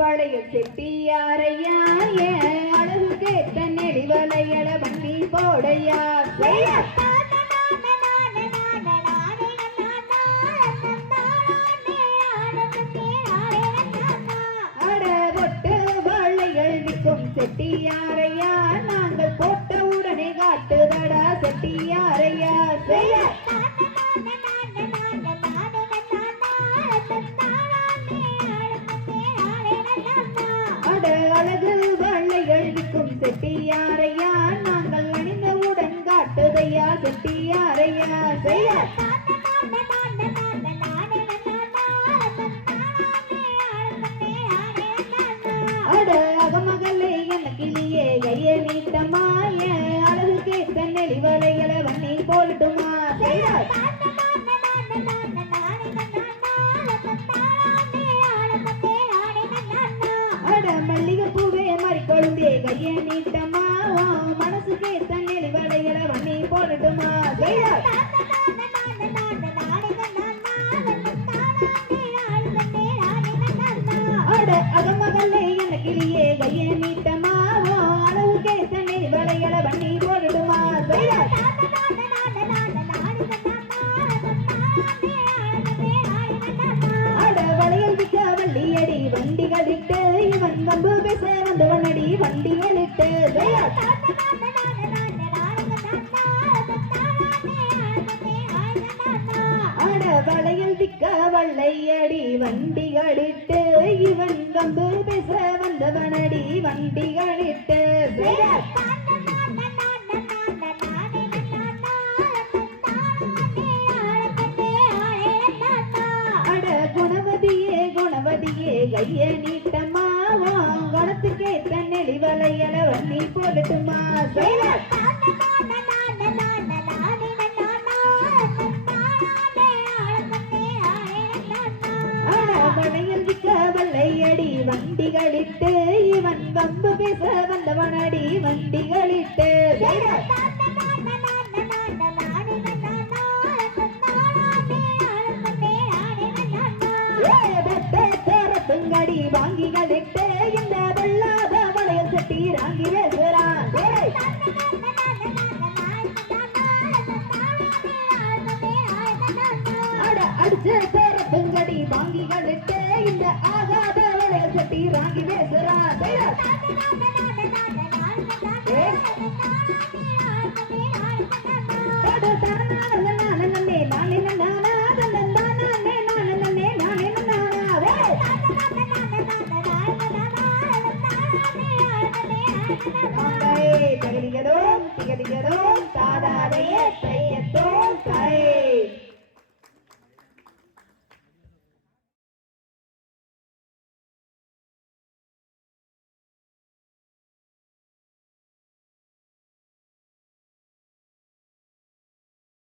வளையல் செட்டியாரையா அழகு கேட்ட நெடி வளையல பண்ணி போடையா அடபொட்டு வளையல் விற்கும் செட்டியாரையா நாங்கள் போட்ட உடனே காட்டுதடா செட்டியாரையா செட்டியாரையா நாங்கள் அணிந்தவுடன் காட்டுதையா செட்டியாரையா செய்ய அட அகமகளே எனக்கிலேயே கைய நீட்டமாய அழகு கேட்ட நெளிவலைகள வண்ணி போட்டுமா அட மல்லிகை பூவே மறிக்கொழுந்தே கைய நீட்டமா மனசுக்கு தண்ணி வளையல வண்ணி போடட்டுமா அட அகமகளே எனக்கிலேயே கைய நீட்டமா அளவுக்கே தண்ணி வளையல வண்ணி போடட்டுமா அட வளையல் விக்க வள்ளியடி வண்டிகளிட்டு இவன் வம்பு பேச வந்தவனடி வண்டிகளிட்டு அட வளையல் விக்க வள்ளையடி வண்டிகளிட்டு இவன் வம்பு பேச வந்தவனடி வண்டிகளிட்டு அட குணவதியே குணவதியே கைய நீட்டமா கணத்துக்கே தண்ணி வளையல வண்ணி போடட்டுமா வளையல் விக்க வள்ளையடி வண்டிகளிட்டு இவன் வம்பு பேச வந்தவனடி வண்டிகளிட்டு வாங்கிகளிட்டு இந்த வெள்ளாத வளையல் சட்டி ராங்கி பேசுறா அட அடிச்சு தரப்புங்கடி வாங்கிகளுக்கு இந்த ஆகாத வளையல் சட்டி ராங்கி பேசுறா